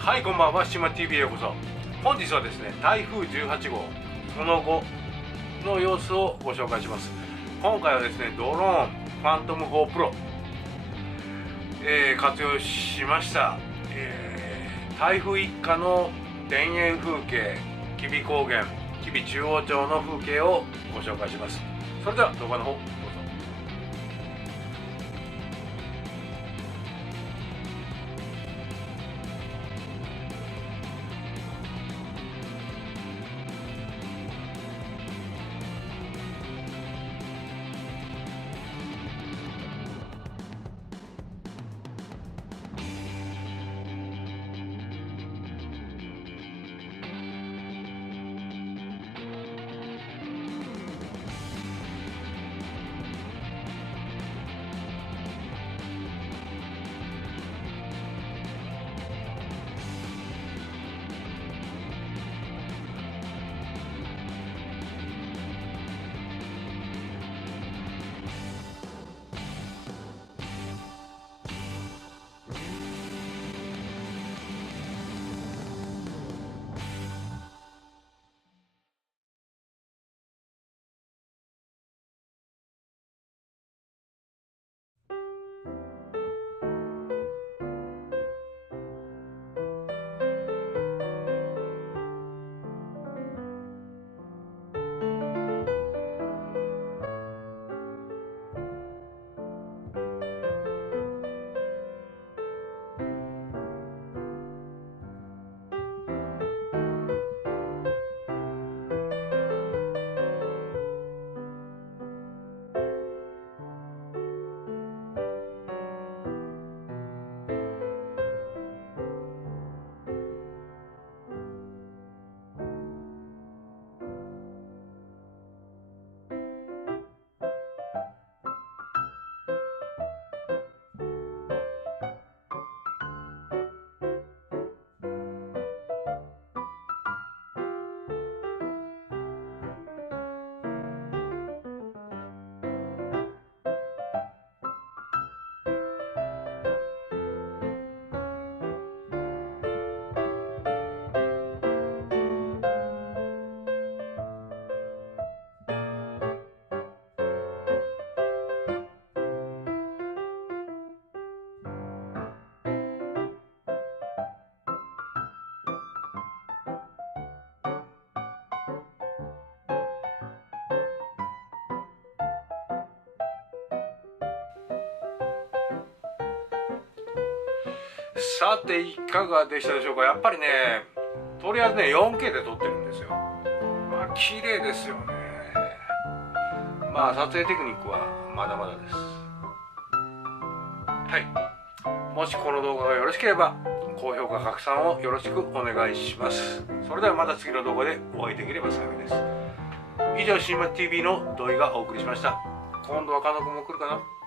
はい、こんばんは。島 TV へようこそ。本日はですね、台風18号その後の様子をご紹介します。今回はですね、ドローンファントム4 Pro、活用しました。台風一過の田園風景、吉備高原、吉備中央町の風景をご紹介します。それでは動画の方どうぞ。さていかがでしたでしょうか。やっぱりね、とりあえずね 4K で撮ってるんですよ。まあ綺麗ですよね。まあ撮影テクニックはまだまだです。はい、もしこの動画がよろしければ高評価拡散をよろしくお願いします。それではまた次の動画でお会いできれば幸いです。以上、シーマ TV の土井がお送りしました。今度はカノ君も来るかな。